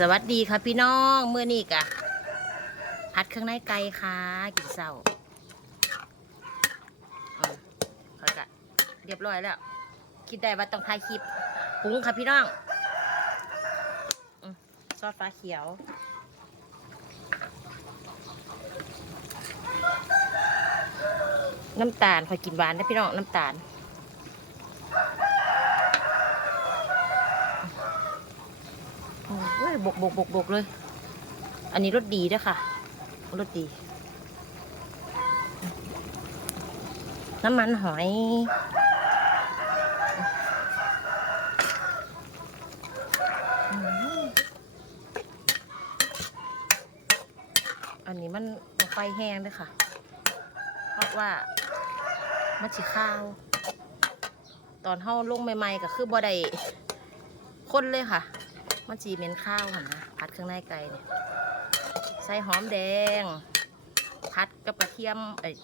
สวัสดีค่ะพี่น้องเมื่อนี้กะผัดเครื่องในไก่ค่ะกินเศร้าเขากะเรียบร้อยแล้ว คิดได้ว่าต้องถ่ายคลิปปรุงค่ะพี่น้องอซอสฟ้าเขียวน้ำตาลคอยกินหวานนะพี่น้องน้ำตาล โอ้ย บกบกบกบกเลย อันนี้รสดีด้วยค่ะรสดี น้ำมันหอย อันนี้มันไฟแห้งด้วยค่ะ เพราะว่ามันสิข้าว ตอนเฮาลงใหม่ๆก็คือบ่ได้คนเลยค่ะ มันจีเม็นข้าวหันนะผัดเครื่องในไก่เนี่ยใส่หอมแดงผัดกับกระเทียมเอ้ย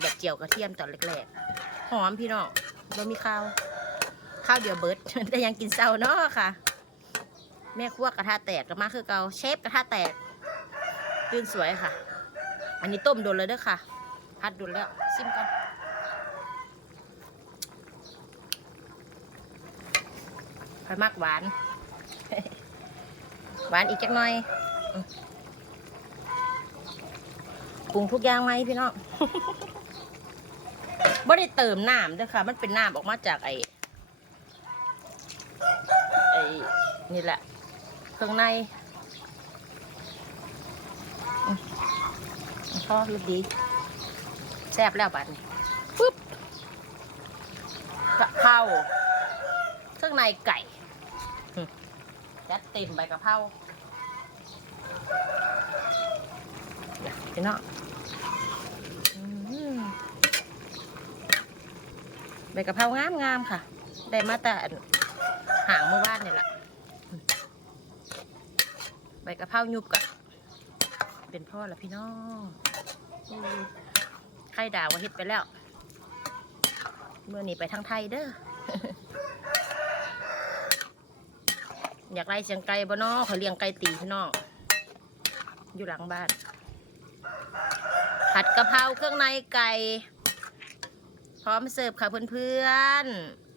แบบเจียวกระเทียมตอนแรกๆหอมพี่น้องเรามีข้าวข้าวเดียวเบิร์ดแต่ยังกินเศร้าเนาะค่ะ แม่ครัวกระทะแตกก็มาคือเกาเชฟกระทะแตกตื่นสวยค่ะ อันนี้ต้มโดนเลยเด้อค่ะผัดโดนแล้วซิมกันไปมากหวาน หวานอีกจักหน่อยปรุงทุกอย่างไหมพี่น้องไม่ได้เติมน้ำด้วยค่ะ มันเป็นน้ำออกมาจากไอ้ไอ้นี่แหละ เครื่องในอืมชอบรูดีแซ่บแล้วบัดนี้ปุ๊บกะเพราเครื่องในไก่ ยัดเต็มใบกะเพราพี่น้องใบกะเพรางามงามๆค่ะ ได้มาแต่หางเมื่อวานนี่แหละใบกะเพรายุบกับเป็นพ่อละพี่น้องไข่ดาวก็เฮ็ดไปแล้ว เมื่อนี้ไปทางไทยเด้อ อยากไล่เสียงไก่บ่นอเขาเลี้ยงไก่ตีพี่น้องอยู่หลังบ้าน ผัดกะเพราเครื่องในไก่ พร้อมเสิร์ฟค่ะเพื่อนๆ